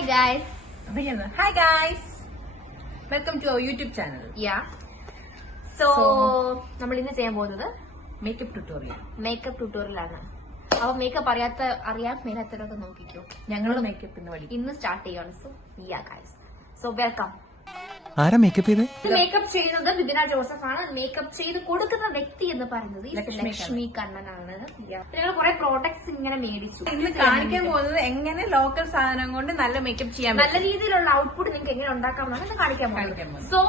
Hi guys. Hi guys. Welcome to our YouTube channel. Yeah. So നമ്മൾ ഇന്ന് ചെയ്യാൻ പോകുന്നത് മേക്കപ്പ് ട്യൂട്ടോറിയൽ. മേക്കപ്പ് ട്യൂട്ടോറിയൽ ആണ്. അപ്പൊ മേക്കപ്പ് അറിയാൻ മേലാത്തവരൊക്കെ നോക്കിക്കോ. ഞങ്ങളുടെ മേക്കപ്പ് ഇന്ന് പഠിക്കും. ഇന്ന് സ്റ്റാർട്ട് ചെയ്യാണ്. So yeah guys. So welcome. ആരാ മേക്കപ്പ് ചെയ്ത്? മേക്കപ്പ് ചെയ്യുന്നത് ബിബിന ജോസഫ് ആണ്. മേക്കപ്പ് ചെയ്ത് കൊടുക്കുന്ന വ്യക്തി എന്ന് പറയുന്നത് ലക്ഷ്മി കണ്ണനാണ്. ഞങ്ങൾ കുറെ പ്രോഡക്ട്സ് ഇങ്ങനെ മേടിച്ചു. ഇന്ന് കാണിക്കാൻ പോകുന്നത് എങ്ങനെ ലോക്കൽ സാധനം കൊണ്ട് നല്ല മേക്കപ്പ് ചെയ്യാൻ നല്ല രീതിയിലുള്ള ഔട്ട്പുട്ട് നിങ്ങൾക്ക് എങ്ങനെ ഉണ്ടാക്കാമെന്നാണ് കാണിക്കാൻ പോകുന്നത്. സോ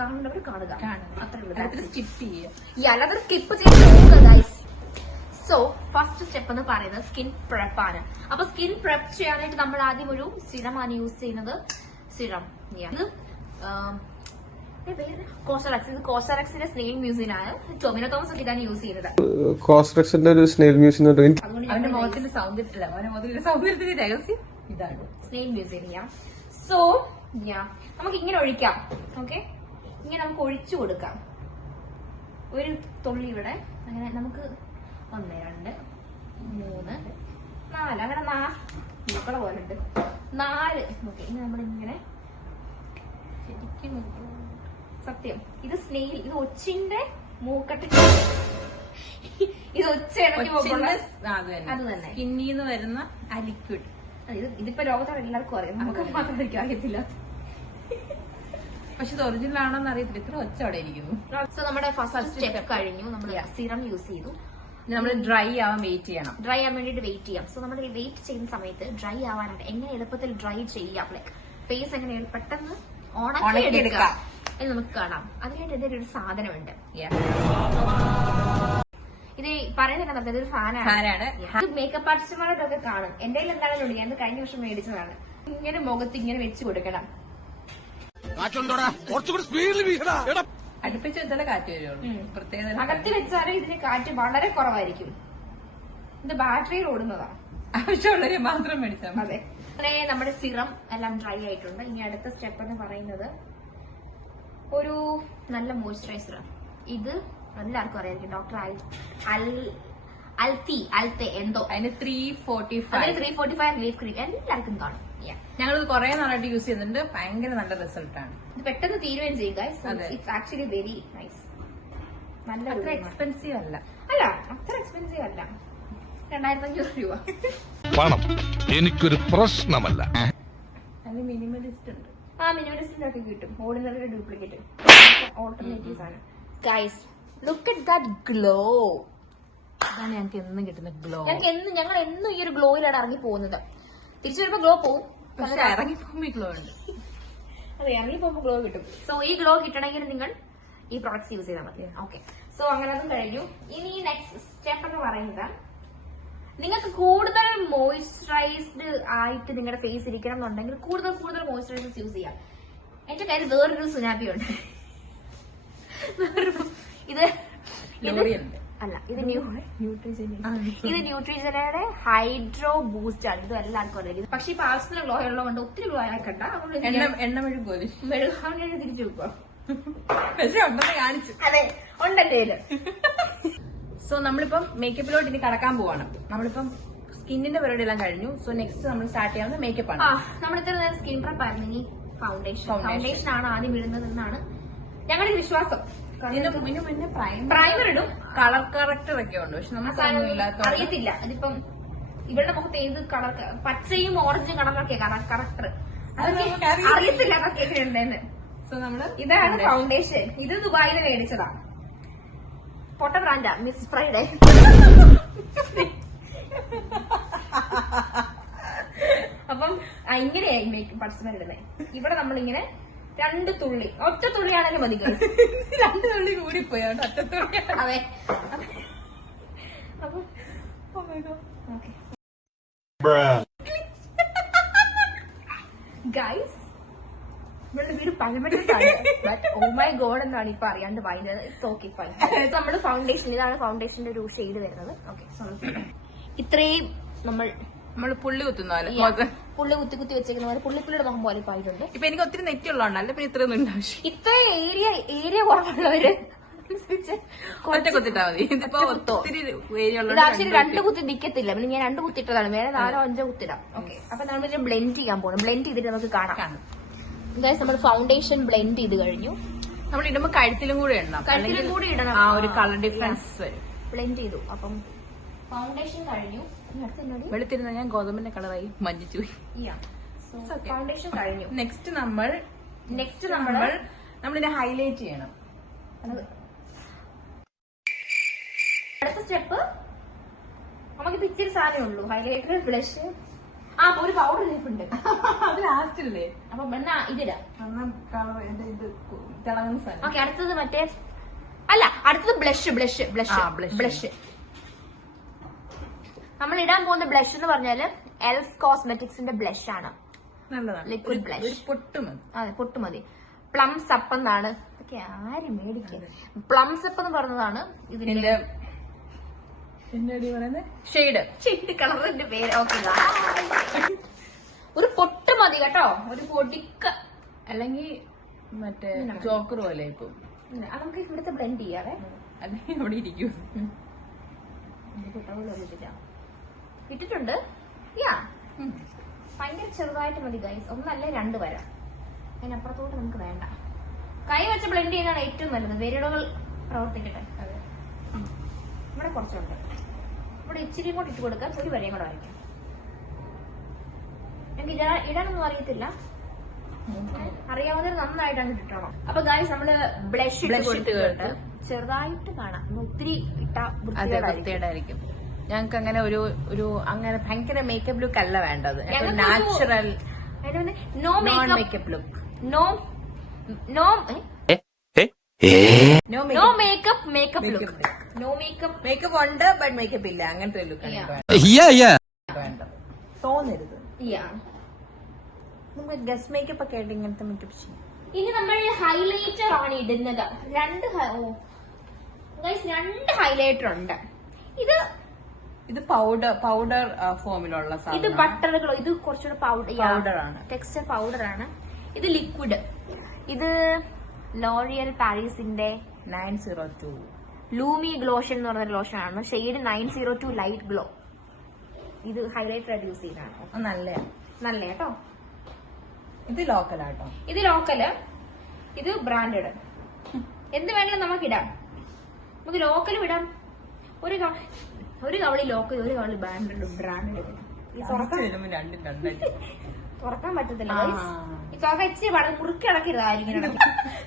കാണുന്നവർ കാണുക. അത്രയുള്ളൂ. സ്കിപ്പ് ചെയ്യുക. ഈ അല്ലാതെ സ്കിപ്പ് ചെയ്ത് പോകുക ഗൈസ്. സോ ഫസ്റ്റ് സ്റ്റെപ്പ് എന്ന് പറയുന്നത് സ്കിൻ പ്രെപ്പ് ആണ്. അപ്പൊ സ്കിൻ പ്രെപ്പ് ചെയ്യാനായിട്ട് നമ്മൾ ആദ്യം ഒരു സിറമാണ് യൂസ് ചെയ്യുന്നത്. സിറം ഇത് കോസ്റ്ററക്സ്. ഇത് കോസ്റ്ററക്സിന്റെ സ്നെയിൽ മ്യൂസിനാണ്. ടൊമിനോ തോമസ് ഒക്കെ ഇതാണ് യൂസ് ചെയ്യുന്നത്. കോസ്റ്ററക്സിന്റെ ഒരു സ്നെയിൽ മ്യൂസിയം അവന്റെ മുഖത്തിന്റെ സൗന്ദര്യത്തില്ല, അവന്റെ മുഖത്തിന്റെ സൗന്ദര്യത്തിന്റെ രഹസ്യം ഇതാണ് സ്നെയിൽ മ്യൂസിയം. സോ നമുക്ക് ഇങ്ങനെ ഒഴിക്കാം. ഓക്കെ, ഇങ്ങനെ നമുക്ക് ഒഴിച്ചു കൊടുക്കാം. ഒരു തുള്ളി ഇവിടെ അങ്ങനെ നമുക്ക് 1 2 3 4 അങ്ങനെ നോക്കണ പോലെ ഉണ്ട് 4. ഓക്കെ, ഇനി നമ്മളിങ്ങനെ ശരിക്കും സത്യം ഇത് സ്നെയിൽ, ഇത് ഒച്ചിന്റെ മൂക്കട്ട്, ഇത് ഒച്ച ഇണക്കി അത് തന്നെ സ്കിന്നിന്ന് വരുന്ന ആ ലിക്വിഡ്. ഇതിപ്പോ ലോകത്തോടെ എല്ലാവർക്കും അറിയാം, നമുക്ക് മാത്രം അറിയത്തില്ല. പക്ഷെ ഇത് ഒറിജിനൽ ആണോന്ന് അറിയത്തില്ല, ഇത്ര ഒച്ച അവിടെ ഇരിക്കുന്നു. സോ നമ്മുടെ ഫസ്റ്റ് സ്റ്റെപ്പ് കഴിഞ്ഞു. നമ്മൾ സിറം യൂസ് ചെയ്തു. നമ്മൾ ഡ്രൈ ആവാൻ വെയിറ്റ് ചെയ്യണം. ഡ്രൈ ആവാൻ വേണ്ടിട്ട് വെയിറ്റ് ചെയ്യാം. സോ നമ്മൾ വെയിറ്റ് ചെയ്യുന്ന സമയത്ത് ഡ്രൈ ആവാനായിട്ട് എങ്ങനെ എളുപ്പത്തിൽ ഡ്രൈ ചെയ്യാം, ലൈക്ക് ഫേസ് എങ്ങനെ പെട്ടെന്ന് ഓണാക്കി എടുക്കാം എന്ന് നമുക്ക് കാണാം. അതിനായിട്ട് എന്തെങ്കിലും ഒരു സാധനമുണ്ട്. ഇത് പറയുന്നത് ഇതൊരു ഫാനാണ്. ഇത് മേക്കപ്പ് ആർട്ടിസ്റ്റുമാരോടൊക്കെ കാണും. എന്റെ കയ്യിൽ എന്താണെന്നുണ്ട്, ഞാൻ കഴിഞ്ഞ വർഷം മേടിച്ചതാണ്. ഇങ്ങനെ മുഖത്ത് ഇങ്ങനെ വെച്ച് കൊടുക്കണം. അടുപ്പിച്ച് വെച്ചാലേ കാറ്റ് വരുള്ളൂ. പ്രത്യേകത അകത്ത് വെച്ചാലും ഇതിന് കാറ്റ് വളരെ കുറവായിരിക്കും. ഇത് ബാറ്ററിയിൽ ഓടുന്നതാണ്. ആവശ്യമുള്ളവരെ മാത്രം മേടിച്ചാൽ അതെ. അങ്ങനെ നമ്മുടെ സിറം എല്ലാം ഡ്രൈ ആയിട്ടുണ്ട്. ഇനി അടുത്ത സ്റ്റെപ്പ് എന്ന് പറയുന്നത് ഒരു നല്ല മോയ്സ്ചറൈസർ. ഇത് എല്ലാവർക്കും അറിയായിരിക്കും, ഡോക്ടർ അൽത്തെ എന്തോ അതിന് 345 റിലീഫ് ക്രീം എല്ലാവർക്കും കാണും. ഞങ്ങളിത് കുറെ നാളായിട്ട് യൂസ് ചെയ്യുന്നുണ്ട്. ഭയങ്കര നല്ല റിസൾട്ട് ആണ്. ഇത് പെട്ടെന്ന് തീരുകയും ചെയ്യും guys. It's actually very nice. നല്ല അത്ര എക്സ്പെൻസീവ് അല്ല. അത്ര എക്സ്പെൻസീവ് അല്ല. 2500 രൂപ. പണം എനിക്കൊരു പ്രശ്നമല്ല. അതിന് മിനിമലിസ്റ്റ് ഉണ്ട്. മിനിമലിസ്റ്റിന്റെ ഒക്കെ കിട്ടും. ഓർഡിനറിയുടെ ഡ്യൂപ്ലിക്കേറ്റ് ഓൾട്ടർനേറ്റീവ്സ് ആണ്. Guys look at that glow. അതാണ് ഞങ്ങൾക്ക് എന്നും കിട്ടുന്ന ഗ്ലോ. ഞങ്ങൾ എന്നും ഈ ഒരു ഗ്ലോയിലാണ് ഇറങ്ങി പോകുന്നത്. തിരിച്ചു വരുമ്പോ ഗ്ലോ പോവും, പക്ഷെ ഇറങ്ങി പോകുമ്പോ ഗ്ലോ ഉണ്ട്. അതെ, ഇറങ്ങി പോകുമ്പോ ഗ്ലോ കിട്ടും. സോ ഈ ഗ്ലോ കിട്ടണമെങ്കിൽ നിങ്ങൾ ഈ പ്രോഡക്ട്സ് യൂസ് ചെയ്താൽ മതി. ഓക്കെ, സോ അങ്ങനെ അതും കഴിഞ്ഞു. ഇനി നെക്സ്റ്റ് സ്റ്റെപ്പ് എന്ന് പറയുന്നത്, നിങ്ങൾക്ക് കൂടുതൽ മോയ്സ്ചറൈസ്ഡ് ആയിട്ട് നിങ്ങളുടെ ഫേസ് ഇരിക്കണം എന്നുണ്ടെങ്കിൽ കൂടുതൽ മോയ്സ്ചറൈസേഴ്സ് യൂസ് ചെയ്യാം. എന്റെ കയ്യിൽ വേറൊരു സുനാപ്പി ഉണ്ട്. ഇത് അല്ല, ഇത് ന്യൂട്രിജനയുടെ ഹൈഡ്രോ ബൂസ്റ്റ് ആണ്. ഇത് എല്ലാവർക്കും അറിയാം. പക്ഷെ ഇപ്പൊ ആവശ്യത്തിന് ഗ്ലോ ഉള്ളതുകൊണ്ട് ഒത്തിരി ഗ്ലോ ആക്കണ്ട. എണ്ണ മെഴുകാൻ തിരിച്ചു വെക്കുക. കാണിച്ചു. അതെ, ഉണ്ടല്ലേ. സോ നമ്മളിപ്പം മേക്കപ്പിലോട്ട് ഇനി കടക്കാൻ പോവാണ്. നമ്മളിപ്പം സ്കിന്നിന്റെ പരിപാടി എല്ലാം കഴിഞ്ഞു. സോ നെക്സ്റ്റ് നമ്മൾ സ്റ്റാർട്ട് ചെയ്യാവുന്ന മേക്കപ്പ് ആണ്. നമ്മൾ ഇത്ര നേരം സ്കിൻ പ്രെപ്പ് ആയിരുന്നു. ഇനി ഫൗണ്ടേഷൻ ആണ് ആദ്യം ഇടുന്നത് എന്നാണ് ഞങ്ങളുടെ വിശ്വാസം. പിന്നെ പ്രൈമർ ഇടും. കളർ കറക്റ്റർ ഒക്കെ ഉണ്ട്, പക്ഷെ നമുക്ക് അറിയത്തില്ല. അതിപ്പം ഇവരുടെ മുഖത്ത് ഏത് കളർ, പച്ചയും ഓറഞ്ചും കളറൊക്കെ കറക്റ്റർ അറിയത്തില്ല അതൊക്കെ ഉണ്ടെന്ന്. സോ നമ്മള് ഇതാണ് ഫൗണ്ടേഷൻ. ഇത് ദുബായിൽ മേടിച്ചതാ. പൊട്ട ബ്രാൻഡാ, മിസ് ഫ്രൈഡേ. അപ്പം ഇങ്ങനെയായി മേക്കപ്പ് ആർട്ടിസ്റ്റുമാർ ഇടുന്നത്. ഇവിടെ നമ്മളിങ്ങനെ 2 തുള്ളി, ഒറ്റ തുള്ളിയാണെങ്കിലും മതി. 2 തുള്ളി കൂടിപ്പോയി, ഒറ്റ തുള്ളി. അതെ. അപ്പൊ ഗൈസ്, ഇവളുടെ വീട് പഴമറ്റാണ്. ബട്ട് ഓ മൈ ഗോഡ് എന്നാണ് ഇപ്പൊ അറിയാണ്ട് പറയുന്നത്. It's okay fine. നമ്മുടെ ഫൗണ്ടേഷൻ, ഇതാണ് ഫൗണ്ടേഷന്റെ ഒരു ഷെയ്ഡ് വരുന്നത്. ഓക്കെ, ഇത്രയും നമ്മൾ പുള്ളി കുത്തുന്ന പുള്ളി കുത്തി വെച്ചേക്കുന്ന പോലെ പുള്ളിയുടെ മുഖം പോലെ ഇപ്പൊ ആയിട്ടുണ്ട്. ഇപ്പൊ എനിക്ക് ഒത്തിരി നെറ്റുള്ളതുകൊണ്ട് അല്ല, പിന്നെ ഇത്രയൊന്നും ഉണ്ടാവശ്യം. ഇത്ര ഏരിയ കുറവുള്ളവര് ഒറ്റ കുത്തിട്ടാ മതി. ഇതിപ്പോ ഒത്തിരി ഏരിയ ഇത് ആക്ച്വലി 2 കുത്തി നിക്കത്തില്ല. പിന്നെ ഞാൻ 2 കുത്തിട്ടതാണ്. വേറെ 4-5 കുത്തിടാം. ഓക്കെ, അപ്പൊ നമ്മൾ ബ്ലെൻഡ് ചെയ്യാൻ പോകണം. ബ്ലെൻഡ് ചെയ്തിട്ട് നമുക്ക് കാണാം. ഗൈസ്, നമ്മൾ ഫൗണ്ടേഷൻ ബ്ലെൻഡ് ചെയ്ത് കഴിഞ്ഞു. നമ്മൾ ഇടുമ്പോ കഴുത്തിലും കൂടെ ഇടണം. കഴുത്തിലും കൂടി ഇടണം. ആ ഒരു കളർ ഡിഫറൻസ് വരും. ബ്ലെൻഡ് ചെയ്തു. അപ്പം ഫൗണ്ടേഷൻ കഴിഞ്ഞു. വെളുത്തിരുന്ന ഞാൻ ഗോതമ്പിന്റെ കളറായി മഞ്ഞിച്ചു. ഫൗണ്ടേഷൻ കഴിഞ്ഞു. നെക്സ്റ്റ് നമ്മളിനെ ഹൈലൈറ്റ് ചെയ്യണം. അടുത്ത സ്റ്റെപ്പ് നമുക്ക് ഇച്ചിരി സാധനമേ ഉള്ളൂ. ഹൈലൈറ്റർ, ബ്ലഷ്, ഒരു പൗഡർ ഉണ്ട്. അത് ലാസ്റ്റ് അല്ലേ? അപ്പൊ എന്നാ ഇതിടാം. കളർ ഇത് തിളങ്ങുന്ന സാധനം. ഓക്കെ, അടുത്തത് അടുത്തത് ബ്ലഷ്. നമ്മൾ ഇടാൻ പോകുന്ന ബ്ലഷ് എന്ന് പറഞ്ഞാല് എൽഫ് കോസ്മെറ്റിക്സിന്റെ ബ്ലഷ് ആണ്. നല്ലതാണ്. Liquid blush. പൊട്ട് മതി. അതെ, പൊട്ട് മതി. പ്ലംസ് അപ്പ് എന്നാണ്. ഇതൊക്കെ ആര് മേടിക്കും? പ്ലംസ് അപ്പ് എന്ന് പറഞ്ഞതാണ് ഇതിന്റെ ഷെയ്ഡ് കളറിന്റെ പേര്. ഓക്കെ, ഒരു പൊട്ട് മതി കേട്ടോ. ഒരു പൊടിക്ക, അല്ലെങ്കിൽ മറ്റേ ജോക്കർ പോലെ ഇപ്പൊ നമുക്ക് ഇവിടുത്തെ ബ്ലെൻഡ് ചെയ്യാവേ. അല്ലെങ്കിൽ അവിടെ ഇരിക്കും. ഇട്ടിട്ടുണ്ട്. ഭയങ്കര ചെറുതായിട്ട് മതി ഗൈസ്. 1 അല്ല 2 വരാം. അതിനപ്പുറത്തോട്ട് നമുക്ക് വേണ്ട. കൈ വെച്ച് ബ്ലെൻഡ് ചെയ്യുന്നതാണ് ഏറ്റവും നല്ലത്. വേരിയഡുകൾ പ്രവർത്തിക്കട്ടെ. ഇവിടെ കുറച്ചുണ്ട്. ഇവിടെ ഇച്ചിരി കൂടെ ഇട്ട് കൊടുക്കാം. ഒരു വരെയും കൂടെ വരയ്ക്കാം. എനിക്ക് ഇടാനൊന്നും അറിയത്തില്ല. അറിയാവുന്നവർ നന്നായിട്ടാണ് ഇട്ടിട്ടോണം. അപ്പൊ ഗൈസ്, നമ്മള് ബ്ലഷ് ഇട്ട് ചെറുതായിട്ട് കാണാം. ഒത്തിരി ഇട്ടാ വൃത്തികേടായിരിക്കും. ഞങ്ങൾക്ക് അങ്ങനെ ഒരു അങ്ങനെ ഭയങ്കര മേക്കപ്പ് ലുക്ക് അല്ല വേണ്ടത്. Natural no makeup look. No makeup look. No makeup ഉണ്ട്, ബട്ട് മേക്കപ്പ് ഇല്ല. അങ്ങനത്തെ ലുക്ക് വേണ്ട. തോന്നരുത്. നമുക്ക് ഗസ് മേക്കപ്പ് ഒക്കെ ആയിട്ട് ഇങ്ങനത്തെ മേക്കപ്പ് ചെയ്യും. ഇനി നമ്മൾ ഹൈലൈറ്റർ ആണ് ഇടുന്നത്. 2 ഹൈലൈറ്റർ ഉണ്ട്. ഇത് പൗഡർ ഫോമിലുള്ള ഇത് ബട്ടറുകളോ, ഇത് കുറച്ചുകൂടെ പൗഡർ ആണ്. ടെക്സ്ചർ പൗഡർ ആണ്. ഇത് ലിക്വിഡ്. ഇത് ലോറിയൽ പാരീസിന്റെ 902 ലൂമി ഗ്ലോഷൻ എന്ന് പറഞ്ഞ ലോഷൻ ആണ്. Shade 902 light glow. ഇത് ഹൈലൈറ്റർ ആയിട്ട് യൂസ് ചെയ്യുന്നതാണ്. നല്ല കേട്ടോ. ഇത് ലോക്കലാട്ടോ. ഇത് ലോക്കല്, ഇത് ബ്രാൻഡഡ്. എന്ത് വേണമെങ്കിലും നമുക്ക് ഇടാം. നമുക്ക് ലോക്കലും ഇടാം. ഒരു കവളി ലോക്കൽ, ഒരു കവളി ബ്രാൻഡഡ്. തുറക്കാൻ പറ്റത്തില്ല. ഈ തുറക്കാൻ ഇച്ചിരി മുറുക്കി ഇടക്കരുതായിരിക്കും.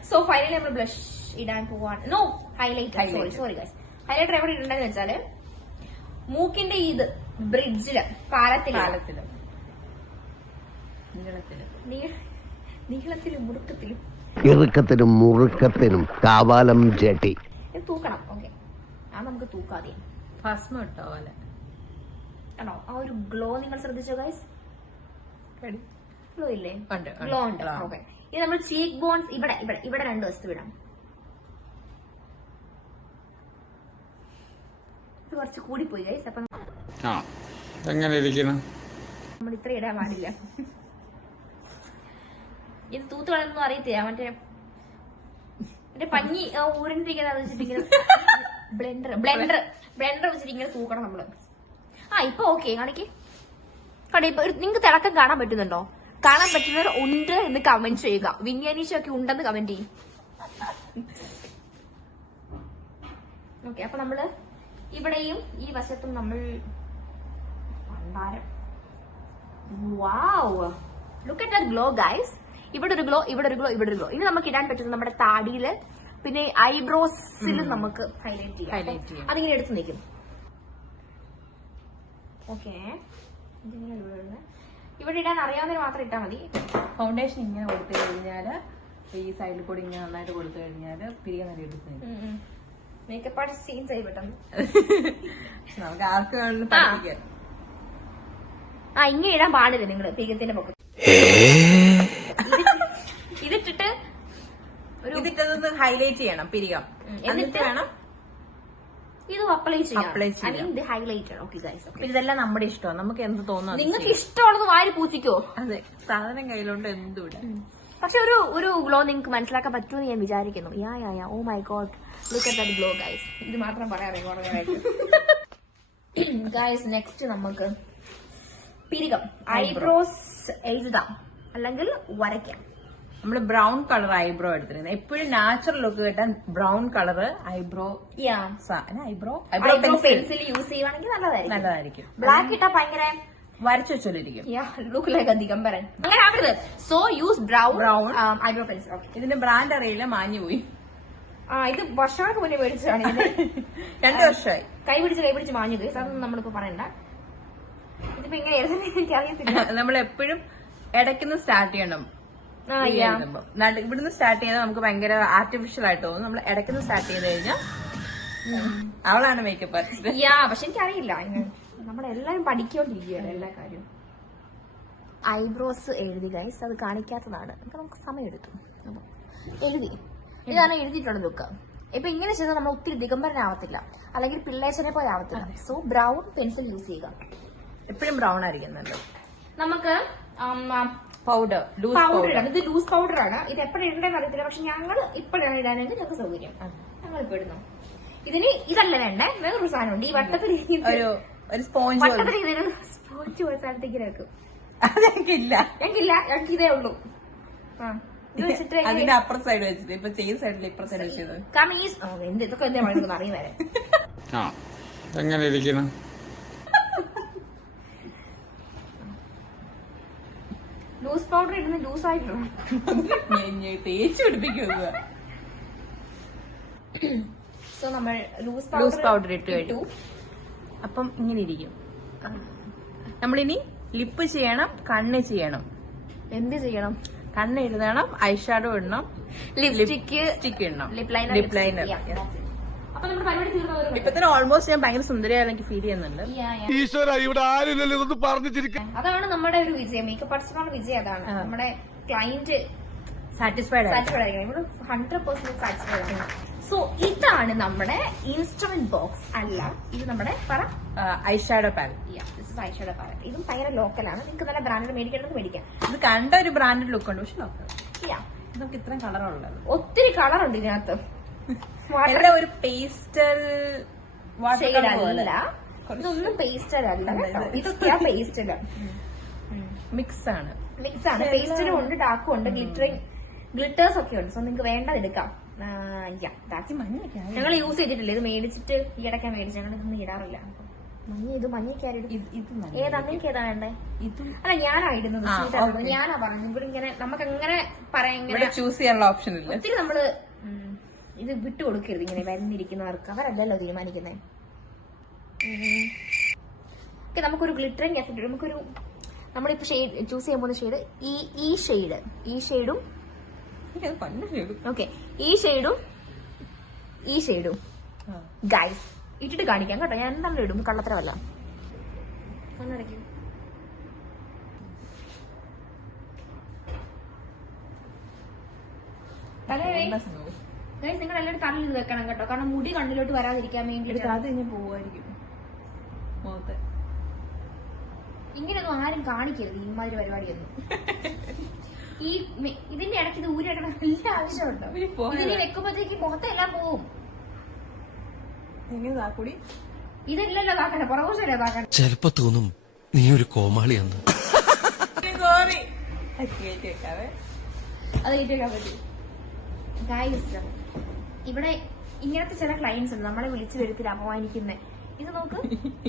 സോ ഫൈനലി നമ്മൾ ബ്ലഷ് ഇടാൻ പോവാണ്. No, highlighter. Sorry guys. Highlighter എവിടെ ഇടണ്ടെന്ന് വെച്ചാല് മൂക്കിന്റെ ഇത് ബ്രിഡ്ജില്, പാലത്തില് നീളത്തിലും മുറുക്കത്തിലും ഇറുക്കത്തിനും മുറുക്കത്തിനും കാവാലം ചേട്ടി തൂക്കണം. ഓക്കെ, നമുക്ക് തൂക്കാതെ ഭസ്മം ഇട്ടോ പോലെ ആണോ? ആ ഒരു ഗ്ലോ നിങ്ങൾ ശ്രദ്ധിച്ചോ ഗൈസ്? ഗ്ലോ ഇല്ലേ? ഗ്ലോ ഉണ്ട്. ഓക്കെ, ഇനി നമ്മൾ ചീക്ക് ബോൺസ് ഇവിടെ 2 വശത്ത് വിടാം. ഇത് കുറച്ച് കൂടിപ്പോയി ഗൈസ്. അപ്പൊ എങ്ങനെ ഇരിക്കണം? നമ്മൾ ഇത്ര ഇടാൻ പാടില്ല. ഇത് തൂത്ത് കളയൊന്നും അറിയത്തില്ല. മറ്റേ പഞ്ഞി ഊരിട്ടിരിക്കുന്നത് വെച്ചിട്ടിങ്ങനെ ബ്ലെൻഡർ വെച്ചിട്ടിങ്ങനെ തൂക്കണം നമ്മള്. ഇപ്പൊ ഓക്കെ കാണിക്ക്. ഇപ്പൊ നിങ്ങക്ക് തിളക്കം കാണാൻ പറ്റുന്നുണ്ടോ? കാണാൻ പറ്റുന്നവർ ഉണ്ട് എന്ന് കമന്റ് ചെയ്യുക. വിന്യാനീശൊക്കെ ഉണ്ടെന്ന് കമന്റ് ചെയ്യും. ഓക്കെ, അപ്പൊ നമ്മള് ഇവിടെയും ഈ വശത്തും നമ്മൾ wow, look at that glow guys. ഇവിടെ ഒരു ഗ്ലോ. ഇനി നമുക്ക് ഇടാൻ പറ്റുന്നത് നമ്മുടെ താടിയില്, പിന്നെ ഐബ്രോസിലും നമുക്ക് ഹൈലൈറ്റ് ചെയ്യാം. അതിങ്ങനെ എടുത്ത് നിൽക്കും. ഓക്കെ, ഇവിടെ ഇടാൻ അറിയാവുന്നവർ മാത്രം ഇട്ടാൽ മതി. ഫൗണ്ടേഷൻ ഇങ്ങനെ കൊടുത്തു കഴിഞ്ഞാല് ഈ സൈഡിൽ കൂടി ഇങ്ങനെ നന്നായിട്ട് കൊടുത്തു കഴിഞ്ഞാല് പിരികെ നല്ല എടുത്ത് മേക്കപ്പ് ആർട്ടിസ്റ്റ് ചേഞ്ച് ആയി പെട്ടെന്ന്. നമുക്ക് ആർക്ക് വേണമെങ്കിലും പഠിപ്പിക്കാം. ഇങ്ങനെ ഇടാൻ പാടില്ല നിങ്ങള് പിരികത്തിന്റെ പൊക്കം. ഇതിട്ടിട്ട് ഇതിട്ടതൊന്ന് ഹൈലൈറ്റ് ചെയ്യണം പിരികം. എന്നിട്ട് വേണം ഇത് അപ്ലൈ ചെയ്യാം. ഇത് ഹൈലൈറ്റർ. ഓക്കെ ഗൈസ്, ഇതെല്ലാം നമ്മുടെ ഇഷ്ടമാണ്. നമുക്ക് എന്ത് തോന്നുന്നു നിങ്ങൾക്ക് ഇഷ്ടമുള്ളത് വാരി പൂച്ചിക്കോ. അതെ, സാധനം കയ്യിലുണ്ട് എന്തും. പക്ഷെ ഒരു ഗ്ലോ നിങ്ങൾക്ക് മനസ്സിലാക്കാൻ പറ്റുമെന്ന് ഞാൻ വിചാരിക്കുന്നു. Yeah oh my god, look at that glow guys. ഇത് മാത്രം പറയാറില്ല ഗൈസ്. നെക്സ്റ്റ് നമുക്ക് പിരികം, ഐബ്രോസ് എഴുതാം അല്ലെങ്കിൽ വരയ്ക്കാം. നമ്മള് ബ്രൗൺ കളർ ഐബ്രോ എടുത്തിരുന്നത്. എപ്പോഴും നാച്ചുറൽ ലുക്ക് കിട്ടാൻ brown colour eyebrow pencil use ചെയ്യുവാണെങ്കിൽ നല്ലതായിരിക്കും. ബ്ലാക്ക് ഇട്ടാ ഭയങ്കര വരച്ചു വെച്ചോണ്ടിരിക്കും. Look like a Digambaran. അങ്ങനെ ആവരുത്. So use brown eyebrow pencil. Okay, ഇതിന്റെ ബ്രാൻഡ് അറിയില്ല, മാഞ്ഞു പോയി. ഇത് വർഷങ്ങൾക്ക് മുന്നേ മേടിച്ചതാണ്. 2 വർഷമായി. കൈ പിടിച്ച് മാഞ്ഞു പോയി. അതൊന്നും നമ്മളിപ്പോ പറയണ്ട. ഇതിപ്പോ ഇങ്ങനെ എനിക്ക് അറിയത്തില്ല. നമ്മൾ എപ്പോഴും ഇടയ്ക്കുന്ന് സ്റ്റാർട്ട് ചെയ്യണം. ഇവിടുന്ന് സ്റ്റാർട്ട് ചെയ്യുന്നത് നമുക്ക് ഭയങ്കര ആർട്ടിഫിഷ്യൽ ആയിട്ട് തോന്നും. നമ്മൾ ഇടയ്ക്കുന്ന് സ്റ്റാർട്ട് ചെയ്ത് കഴിഞ്ഞാൽ അവളാണ് മേക്കപ്പ് ആർട്ടിസ്റ്റ്. പക്ഷെ എനിക്കറിയില്ല. നമ്മളെല്ലാരും പഠിക്കൊണ്ടിരിക്കുകയാണ് എല്ലാ കാര്യവും. ഐബ്രോസ് എഴുതി ഗൈസ്, അത് കാണിക്കാത്തതാണ്. നമുക്ക് സമയം എടുത്തു. എഴുതി, ഇതാണ് എഴുതിയിട്ടുള്ള ലുക്ക്. ഇപ്പൊ ഇങ്ങനെ ചെയ്താൽ നമ്മൾ ഒത്തിരി ദിഗംബരനാവത്തില്ല, അല്ലെങ്കിൽ പിള്ളേച്ചനെ പോലെ ആവത്തില്ല. സോ ബ്രൗൺ പെൻസിൽ യൂസ് ചെയ്യുക. എപ്പോഴും ബ്രൗൺ ആയിരിക്കും നല്ലത്. നമുക്ക് പൗഡർ, ഇത് ലൂസ് പൗഡർ ആണ്. ഇത് എപ്പോഴും ഇടേണ്ടെന്ന് അറിയത്തില്ല, പക്ഷെ ഞങ്ങൾ ഇപ്പോഴാണ് ഇടാനായിട്ട് ഞങ്ങൾക്ക് സൗകര്യം. ഞങ്ങൾ ഇപ്പൊ ഇടുന്നു. ഇതിന് ഇതല്ല വേണ്ടേ, വേറൊരു സാധനമുണ്ട്. ഈ വട്ടത്തിൽ ഒരു സ്പോഞ്ച് സ്പോഞ്ച് പോലെ സ്ഥലത്തേക്ക് വെക്കും. ഞങ്ങൾക്കില്ല, ഞങ്ങൾക്ക് ഇതേ ഉള്ളൂ. അതിന്റെ അപ്പുറ സൈഡ് വെച്ചിട്ട് ഇപ്പൊ ചെയ്ത സൈഡിൽ ഇപ്പുറ സൈഡ് വെച്ചത്. കാരണം ഈ ഇതൊക്കെ എന്താ പറയുന്നത് അറിയാൻ വരെ. എങ്ങനെ ഇരിക്കണം? ലൂസ് പൗഡർ ഇടുന്ന ലൂസ് ആയിട്ടുള്ള തേച്ച് പിടിപ്പിക്കുക. സോ നമ്മൾ ലൂസ് പൗഡർ ഇട്ട് കഴിഞ്ഞു. അപ്പം ഇങ്ങനെ ഇരിക്കും. നമ്മളിനി ലിപ്പ് ചെയ്യണം, കണ്ണ് ചെയ്യണം. എന്ത് ചെയ്യണം? കണ്ണ് എഴുതണം, ഐഷാഡോ ഇടണം, ലിപ്സ്റ്റിക് ഇടണം, ലിപ് ലൈനർ. അപ്പൊ നമ്മുടെ പരിപാടി തീർന്നു. ഇപ്പൊ തന്നെ ഓൾമോസ്റ്റ് ഞാൻ ഭയങ്കര സുന്ദരിയായി എനിക്ക് ഫീൽ ചെയ്യുന്നുണ്ട്. ഈശ്വര, ഇവിടെ ആരില്ലല്ലോ ഇതൊന്ന് പറഞ്ഞിരിക്കും. അതാണ് നമ്മുടെ ഒരു വിജയം. മേക്കപ്പ് ആർട്ടിസ്റ്റിനുള്ള വിജയം അതാണ്. നമ്മുടെ ക്ലയന്റ് സാറ്റിസ്ഫൈഡ് ആയിരിക്കണം. 100% സാറ്റിസ്ഫൈഡ് ആണ്. സോ ഇതാണ് നമ്മുടെ ഇൻസ്ട്രുമെന്റ് ബോക്സ്. അല്ല, ഇത് നമ്മുടെ ഐഷാഡോ പാലറ്റ്. Eyeshadow palette. ഇതും ഭയങ്കര ലോക്കലാണ്. നിങ്ങൾക്ക് നല്ല ബ്രാൻഡ് മേടിക്കേണ്ടത് മേടിക്കാം. ഇത് കണ്ട ഒരു ബ്രാൻഡഡ് ലുക്ക് ഉണ്ട്, പക്ഷെ ലോക്കൽ. നമുക്ക് ഇത്രയും കളറുള്ളത്. ഒത്തിരി കളറുണ്ട് ഇതിനകത്ത്. ഒരു പേസ്റ്റൽ അല്ല, ഇതൊന്നും പേസ്റ്റൽ അല്ല. ഇതൊക്കെയാ പേസ്റ്റൽ. മിക്സ് ആണ്. പേസ്റ്റലും ഉണ്ട്, ഡാർക്കും ഉണ്ട്, ഗ്ലിറ്റേഴ്സ് ഒക്കെ ഉണ്ട്. സോ നിങ്ങൾക്ക് വേണ്ടത് എടുക്കാം. ഞങ്ങൾ യൂസ് ചെയ്തിട്ടില്ല. ഇത് മേടിച്ചിട്ട് ഈ ഇടയ്ക്കാൻ മേടിച്ചു. ഞങ്ങൾ ഇതൊന്നും ഇടാറില്ല. ഇത് മഞ്ഞയ്ക്ക് ഏതാ നിങ്ങൾക്ക് ഏതാ വേണ്ടേ? അല്ല, ഞാനാ ഇടുന്നത്. ഞാനാ പറഞ്ഞു. ഇവിടെ ഇങ്ങനെ നമുക്ക് എങ്ങനെ പറയാൻ ചൂസ് ചെയ്യാനുള്ള ഓപ്ഷൻ ഇല്ല. ഒത്തിരി നമ്മള് ഇത് വിട്ടുകൊടുക്കരുത് ഇങ്ങനെ വരുന്നിരിക്കുന്നവർക്ക്. അവരല്ലല്ലോ തീരുമാനിക്കുന്നത്. നമുക്കൊരു ഗ്ലിറ്ററിങ് എഫക്ട്. നമുക്കൊരു നമ്മളിപ്പോ ഷെയ്ഡ് ചൂസ് ചെയ്യാൻ പോകുന്ന ഷെയ്ഡ് ഈ ഷെയ്ഡും ഓക്കെ, ഈ ഷെയ്ഡും ഗൈസ് ഇട്ടിട്ട് കാണിക്കാം കേട്ടോ. ഞാൻ എന്തായാലും ഇടും, കള്ളത്തരമല്ല. കണ്ണടയ്ക്കും. നിങ്ങൾ എല്ലാവരും കണ്ണിൽ ഇത് വെക്കണം കേട്ടോ. കാരണം മുടി കണ്ണിലോട്ട് വരാതിരിക്കാൻ വേണ്ടി. ഇങ്ങനെയൊന്നും ആരും കാണിക്കരുത് ഇമാതിരി പരിപാടിയൊന്നും. ഇതിന്റെ ഇടയ്ക്ക് ഇത് ഊരിടണം വലിയ ആവശ്യമുണ്ടോ? ഇതിന് വെക്കുമ്പോഴത്തേക്ക് മുഖത്തെ എല്ലാം പോവും. ഇതല്ലല്ലോ കാക്കണ്ട, പുറകോശല്ലേ കാക്കണ്ട. ചെലപ്പോ തോന്നും നീ ഒരു കോമാളിയാന്ന്. അത് കേട്ടേക്കാൻ പറ്റും. ഗൈസ്, ഇവിടെ ഇങ്ങനത്തെ ചില ക്ലയൻസ് ഉണ്ട് നമ്മളെ വിളിച്ചു വരുത്തില്ല അപമാനിക്കുന്നേ. ഇത് നോക്ക്,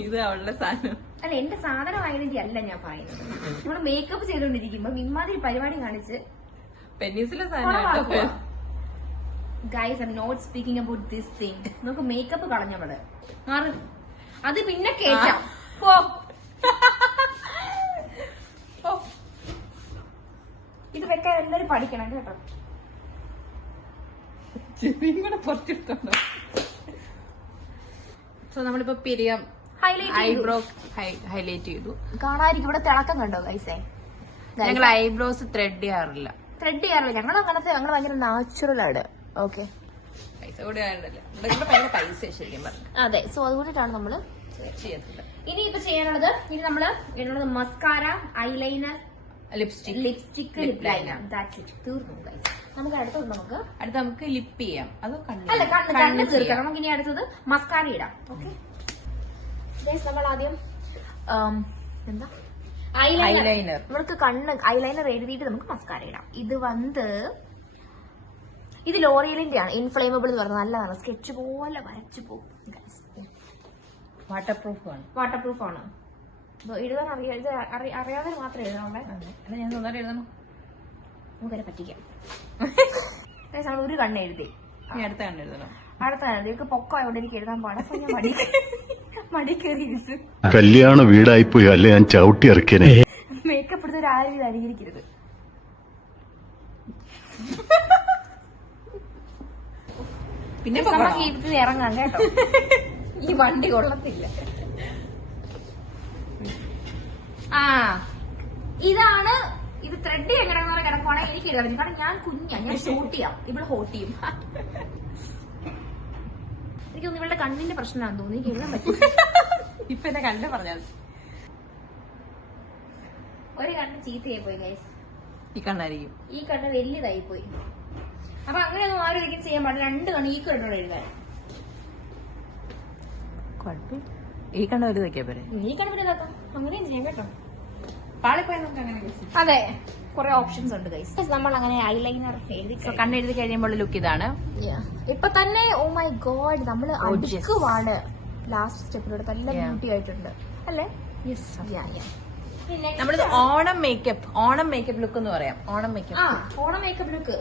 ഇത് അവളുടെ സാധനം അല്ല, എന്റെ സാധനമായതിന്റെ അല്ല ഞാൻ പറയുന്നത്. നമ്മള് മേക്കപ്പ് ചെയ്തോണ്ടിരിക്കുമ്പോ ഇമാതിരി പരിപാടി കാണിച്ച് പെന്നീസിലെ സാധനം. Guys, I'm not speaking about this thing. നമുക്ക് മേക്കപ്പ് കളഞ്ഞവിടെ മാറി, അത് പിന്നെ കേറ്റാം. ഇത് വെക്കാൻ എല്ലാരും പഠിക്കണം കേട്ടോ. ചെവിയും കൂടെ പുറത്തെടുത്തോണ്ടോ. സോ നമ്മളിപ്പോ പിരിയം ഐബ്രോ ഹൈലൈറ്റ് ചെയ്തു. കാണാതിരിക്കും. ഇവിടെ തിളക്കം കണ്ടോ ഗൈസേ? ഞങ്ങൾ ഐബ്രോസ് ത്രെഡ് ചെയ്യാറില്ല. ഞങ്ങൾ അങ്ങനത്തെ ഞങ്ങൾ ഭയങ്കര നാച്ചുറൽ ആണ്. ഓക്കെ, പൈസ കൂടെ ആയിട്ടല്ല, ഭയങ്കര പൈസ ശരിക്കും പറഞ്ഞു. അതെ. സോ അതുകൊണ്ടിട്ടാണ് നമ്മള് ചെയ്യത്തില്ല. ഇനി ഇപ്പൊ ചെയ്യാനുള്ളത്, നമ്മള് mascara, eyeliner, lipstick lipstick lip liner. That's it. തീർന്നു ഗൈസ്. നമുക്ക് അടുത്തത് അടുത്ത് നമുക്ക് ലിപ്പ് ചെയ്യാം. അതോ അല്ല കണ്ണ് തീർക്കാം. നമുക്ക് ഇനി അടുത്തത് മസ്കാര ഇടാം. ഓക്കെ നമ്മൾ ആദ്യം എന്താ ഐലൈനർ. നമുക്ക് കണ്ണ് ഐലൈനർ എഴുതിയിട്ട് നമുക്ക് മസ്കാര ഇടാം. ഇത് ലോറിയലിന്റെ ആണ്. ഇൻഫ്ലേമബിൾ എന്ന് പറഞ്ഞാൽ നല്ലതാണ്. സ്കെച്ച് പോലെ വരച്ചു പോകും. വാട്ടർ പ്രൂഫ് ആണ്. എഴുതാൻ അറിയാതെ മാത്രം എഴുതണേ. ഞാൻ സ്വന്തം എഴുതണം. നമുക്കതിനെ പറ്റിക്കാം. ഒരു കണ്ണ് എഴുതി. അടുത്ത കണ്ണ് എഴുതണം. അടുത്ത എനിക്ക് പൊക്കമായോണ്ട് എനിക്ക് എഴുതാൻ പാടാം. മടി കയറി ഇരുത്ത്. കല്യാണ വീടായിപ്പോയി അല്ലെ ഞാൻ ചവിട്ടി ഇറക്കിയനെ. മേക്കപ്പ് എടുത്ത് ഒരു ആരും ഇത് അനുകരിക്കരുത്. പിന്നെ നമുക്ക് ഇത് ഇറങ്ങാം കേട്ടോ. ഈ വണ്ടി കൊള്ളത്തില്ല. ഇതാണ് ഇത് ത്രെഡ് എങ്ങനെയാണെന്ന് കിടക്കുവാണെങ്കിൽ എനിക്ക് എഴുതാൻ പറ്റും. കാരണം ഞാൻ കുഞ്ഞാ, ഞാൻ ഷൂട്ട് ചെയ്യാം, ഇവിടെ ഹോട്ട് ചെയ്യും. എനിക്കൊന്നും ഇവളുടെ കണ്ണിന്റെ പ്രശ്നമാണെന്ന് തോന്നി. എനിക്ക് എഴുതാൻ പറ്റും. ഇപ്പൊ എന്നെ കണ്ണ് പറഞ്ഞാൽ ഒരു കണ്ണ് ചീത്തയായി പോയി ഗൈസ്. ഈ കണ്ണായിരിക്കും. ഈ കണ്ണ് വലിയതായി പോയി. അപ്പൊ അങ്ങനെയൊന്നും ആരും ഒരിക്കലും ചെയ്യാൻ പാടില്ല. രണ്ട് കണ്ണ് ഈ കണ്ണോട് എഴുതാൻ. ഈ കണ്ണ് വലുതാക്കിയാ പോരെ. ഈ കണ്ണ് വലുതാക്കാം. അങ്ങനെയും ചെയ്യാം കേട്ടോ. പാളിപ്പോയാൽ നമുക്ക് അങ്ങനെ അതെ, കുറെ ഓപ്ഷൻസ് ഉണ്ട് ഗൈസ്. നമ്മൾ അങ്ങനെ ഐലൈനർ എഴുതി കണ്ണെഴുതി കഴിയുമ്പോൾ ലുക്ക് ഇതാണ്. ഇപ്പൊ തന്നെ ഓ മൈ ഗോഡ് നമ്മൾ അടുക്കുവാണ്. ലാസ്റ്റ് സ്റ്റെപ്പിലൂടെ നല്ല ബ്യൂട്ടി ആയിട്ടുണ്ട് അല്ലേ? നമ്മളിത് ഓണം മേക്കപ്പ് ലുക്ക് എന്ന് പറയാം. Onam makeup look.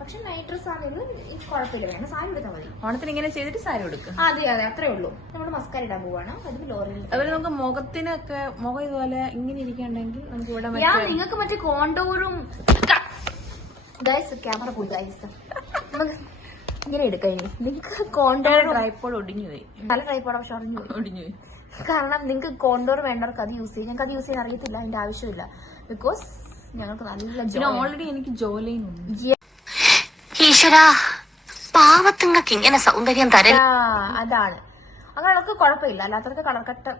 പക്ഷെ നൈറ്റ് ഡ്രസ് ആണെങ്കിൽ കുഴപ്പമില്ല, വേണം സാരി എടുത്താൽ മതി. ഓണത്തിന് ഇങ്ങനെ ചെയ്തിട്ട് സാരി കൊടുക്കും. അതെ അത്രേ ഉള്ളൂ. നമ്മൾ മസ്കാര ഇടാൻ പോവാണ്. അത് ലോറിയിൽ. അതുപോലെ നമുക്ക് മുഖത്തിനൊക്കെ മുഖം ഇതുപോലെ ഇങ്ങനെ ഇരിക്കണ്ടെങ്കിൽ നമുക്ക് ഇവിടെ നിങ്ങൾക്ക് മറ്റേ കോണ്ടോറും ഗൈസ് ക്യാമറ പോയി ഗൈസ്. നമുക്ക് ഇങ്ങനെ എടുക്കാം. നിങ്ങൾക്ക് കോണ്ടോർ ട്രൈപ്പോഡ് ഒടിഞ്ഞുപോയി. നല്ല ട്രൈപ്പോഡ് പക്ഷെ ഒടിഞ്ഞുപോയി. കാരണം നിങ്ങൾക്ക് കോണ്ടോർ വേണ്ടവർക്ക് അത് യൂസ് ചെയ്യും. ഞങ്ങൾക്ക് അത് യൂസ് ചെയ്യാൻ അറിയത്തില്ല, അതിന്റെ ആവശ്യമില്ല. ബിക്കോസ് ഞങ്ങൾക്ക് നല്ല ഓൾറെഡി എനിക്ക് ജോലിയും ഈശ്വരാ, പാവത്തുങ്ങൾക്ക് ഇങ്ങനെ സൗന്ദര്യം തരാ. അതാണ്. അങ്ങനെയൊക്കെ കുഴപ്പമില്ല. അല്ലാത്തവർക്ക് കളർ കട്ട്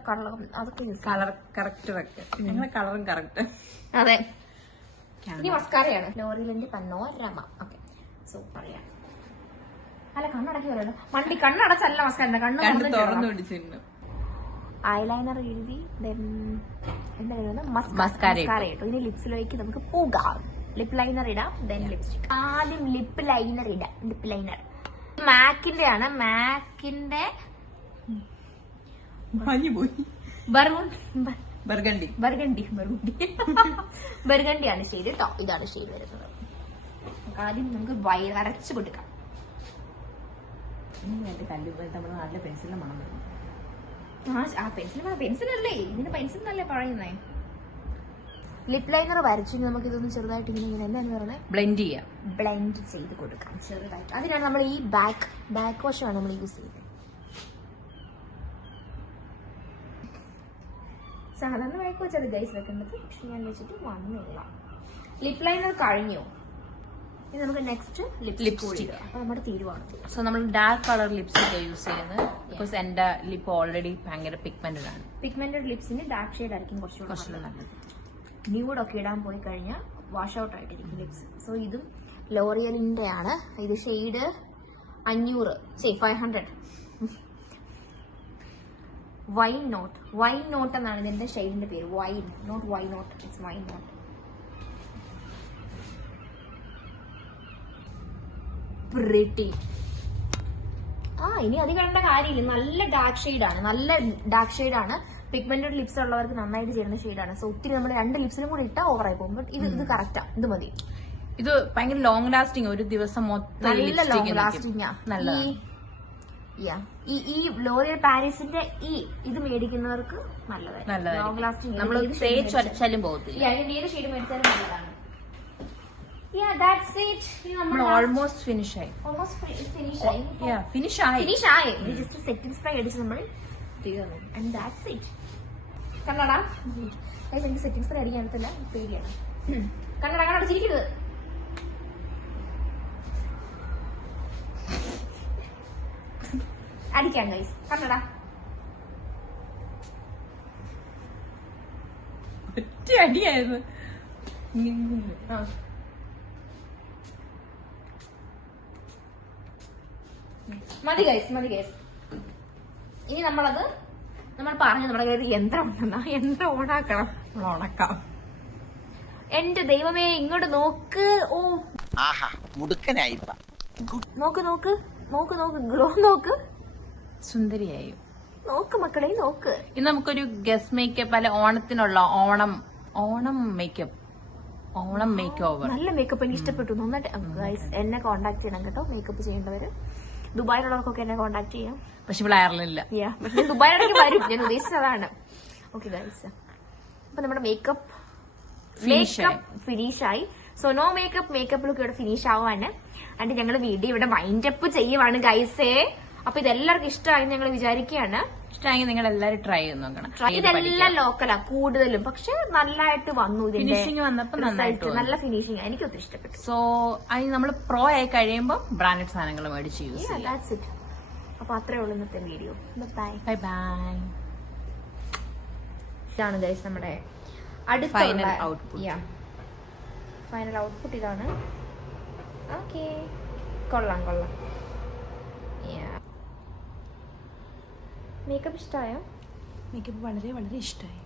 അതൊക്കെ കളർ കറക്റ്റ് നിങ്ങളെ കളറും കറക്റ്റ്. അതെ. ഇനി മസ്കാരയാണ് ലോറിയലിന്റെ പനോരമ. ഓക്കെ സോ പറയാം. അല്ല കണ്ണടക്കി പറയുന്നു. വണ്ടി കണ്ണടച്ചല്ല മസ്കാര, കണ്ണ് തുറന്നു പിടിച്ചിട്ടുണ്ട്. ഐലൈനർ എഴുതി എന്താ മസ്കാര ഇട്ടു. ഇനി ലിപ്സിലേക്ക് നമുക്ക് പോകാം. ലിപ് ലൈനർ ഇടാം, ദെൻ ലിപ്സ്റ്റിക്. ആദ്യം ലിപ് ലൈനർ ഇടാം. ലിപ് ലൈനർ മാക്കിന്റെ ആണ്. മാക്കിന്റെ ബർഗണ്ടി ആണ് ഷെയ്ഡ് കേട്ടോ. ഇതാണ് ഷെയ്ഡ് വരുന്നത്. ആദ്യം നമുക്ക് വരച്ചു കൊടുക്കാം. നമ്മുടെ നാട്ടിലെ പെൻസിലിന്റെ മണം വരുന്നു. ആ പെൻസിലല്ലേ ഇതിന് പെൻസിൽ എന്നല്ലേ പറയുന്നേ. ലിപ് ലൈനർ വരച്ചു നമുക്ക് ഇതൊന്ന് ചെറുതായിട്ട് ഇങ്ങനെ എന്താണ് പറയുന്നത്, ബ്ലെൻഡ് ചെയ്ത് കൊടുക്കാം ചെറുതായിട്ട്. അതിനാണ് നമ്മൾ ഈ ബാക്ക് വാഷാണ് നമ്മൾ യൂസ് ചെയ്യുന്നത്. സാധാരണ ബാക്ക് വാഷ് അത് ഗൈസ് വെക്കേണ്ടത്, പക്ഷെ ഞാൻ വെച്ചിട്ട് വന്നില്ല. ലിപ് ലൈനർ കഴിഞ്ഞു. ഇനി നമുക്ക് നെക്സ്റ്റ് ലിപ്സ്റ്റിക്. അപ്പൊ നമ്മുടെ തീരുവാണ്. സോ നമ്മൾ ഡാർക്ക് കളർ ലിപ്സ്റ്റിക് യൂസ് ചെയ്യുന്നത്. ബിക്കോസ് എന്റെ ലിപ്പ് ഓൾറെഡി ഭയങ്കര പിഗ്മെന്റഡ് ആണ്. പിഗ്മെന്റഡ് ലിപ്സിന് ഡാർക്ക് ഷെയ്ഡ് ആയിരിക്കും കുറച്ചുകൂടെ നല്ലത്. ന്യൂഡ് ഒക്കെ ഇടാൻ പോയി കഴിഞ്ഞാൽ വാഷ് ഔട്ട് ആയിട്ടിരിക്കും ലിപ്സ്. സോ ഇതും ലോറിയലിന്റെ ആണ്. ഇത് ഷെയ്ഡ് 500 വൈൻ നോട്ട് എന്നാണ് ഇതിന്റെ ഷെയ്ഡിന്റെ പേര്. Wine not it's wine not. Pretty. ഇനി അത് കണ്ട കാര്യമില്ല. നല്ല ഡാർക്ക് ഷെയ്ഡാണ്. പിഗ്മെന്റഡ് ലിപ്സ് ഉള്ളവർക്ക് നന്നായിട്ട് ചേരുന്ന ഷെയ്ഡാണ്. സോ ഒത്തിരി നമ്മൾ 2 ലിപ്സിലും കൂടി ഇട്ടാൽ ഓവറായി പോകും. ബട്ട് ഇത് കറക്റ്റാ, ഇത് മതി. ഇത് ഭയങ്കര ലോങ് ലാസ്റ്റിംഗ്, ഒരു ദിവസം മൊത്തം നല്ല ലോങ് ലാസ്റ്റിംഗ്. ഈ ലോറിയൽ പാരീസിന്റെ ഇത് മേടിക്കുന്നവർക്ക് നല്ലതായിരിക്കും. Long lasting. നമ്മൾ തേച്ചൊരച്ചാലും പോകത്തില്ല. ഏത് ഷെയ്ഡ് മേടിച്ചാലും നല്ലതാണ്. That's it. ഓൾമോസ്റ്റ് ഫിനിഷ് ആയി. ജസ്റ്റ് സെറ്റിംഗ് സ്പ്രേ അടിച്ച് നമ്മൾ തീർന്നു. And that's it. കണ്ണട എനിക്ക് സെറ്റിംഗ് സ്പ്രേ അടിക്കാൻ എടുത്തില്ല, പേടിയാണ്. കണ്ണട അടച്ചിരിക്കുന്നത്. അടിക്കാം ഗൈസ്. കണ്ണട ഒറ്റ അടിയായിരുന്നു. മതി ഗൈസ്. ഇനി നമ്മൾ പറഞ്ഞു നമ്മുടെ കയ്യിൽ യന്ത്രം ഉണ്ടെന്നാ, യന്ത്രം ഓണാക്കണം. നമ്മൾ ഓണാക്കാം. എന്റെ ദൈവമേ, ഇങ്ങോട്ട് നോക്ക്. ഓ മുടുക്കനായിപ്പ. നോക്ക് ഗ്ലോ നോക്ക്. സുന്ദരിയായി. നോക്ക് മക്കളെ നോക്ക്. ഇനി നമുക്കൊരു ഗസ്റ്റ് മേക്കപ്പ് അല്ലെ ഓണത്തിനുള്ള ഓണം മേക്കപ്പ് ഓവർ. നല്ല മേക്കപ്പ് എനിക്ക് ഇഷ്ടപ്പെട്ടു. നന്നായിട്ട് ഗൈസ് എന്നെ കോണ്ടാക്ട് ചെയ്യണം കേട്ടോ, മേക്കപ്പ് ചെയ്യേണ്ടവര്. ദുബായിലുള്ളവർക്കൊക്കെ എന്നെ കോണ്ടാക്ട് ചെയ്യാം. പക്ഷെ ഇവിടെ അയർലൻഡില്ല. പക്ഷെ ദുബായിലേക്ക് വരും, ഞാൻ ഉദ്ദേശിച്ചതാണ്. ഓക്കെ ഗൈസ്, അപ്പൊ നമ്മുടെ മേക്കപ്പ് ഫിനിഷ് ആയി. സോ നോ മേക്കപ്പ് ലുക്ക് ഇവിടെ ഫിനിഷ് ആവാണ്. ആൻഡ് ഞങ്ങൾ വീഡിയോ ഇവിടെ വൈൻഡ് അപ്പ് ചെയ്യുവാണ് ഗൈസേ. അപ്പൊ ഇതെല്ലാവർക്കും ഇഷ്ടമായി ഞങ്ങൾ വിചാരിക്കുകയാണ്. ഇഷ്ടമായെങ്കിൽ നിങ്ങൾ എല്ലാരും ട്രൈ ചെയ്ത് നോക്കണം. ഇതെല്ലാം ലോക്കലാ കൂടുതലും, പക്ഷെ നല്ലതായിട്ട് വന്നു. ഫിനിഷിംഗ് വന്നപ്പോ നന്നായിട്ട് നല്ല ഫിനിഷിംഗ് എനിക്ക് ഒത്തിരി ഇഷ്ടപ്പെട്ടു. സോ അതിന് നമ്മൾ പ്രോ ആയി കഴിയുമ്പോൾ ബ്രാൻഡഡ് സാധനങ്ങൾ മേടിച്ച് യൂസ് ചെയ്യാം. That's it. അപ്പൊ അത്രേ ഉള്ളൂ ഇന്നത്തെ വീഡിയോ. ബൈ. ഇതാണ് ഗൈസ് നമ്മുടെ ഫൈനൽ ഔട്ട്പുട്ട്. ഫൈനൽ ഔട്ട്പുട്ട് ഇതാണ്. ഓക്കെ, കൊള്ളാം. മേക്കപ്പ് ഇഷ്ടമായോ? മേക്കപ്പ് വളരെ വളരെ ഇഷ്ടമായി.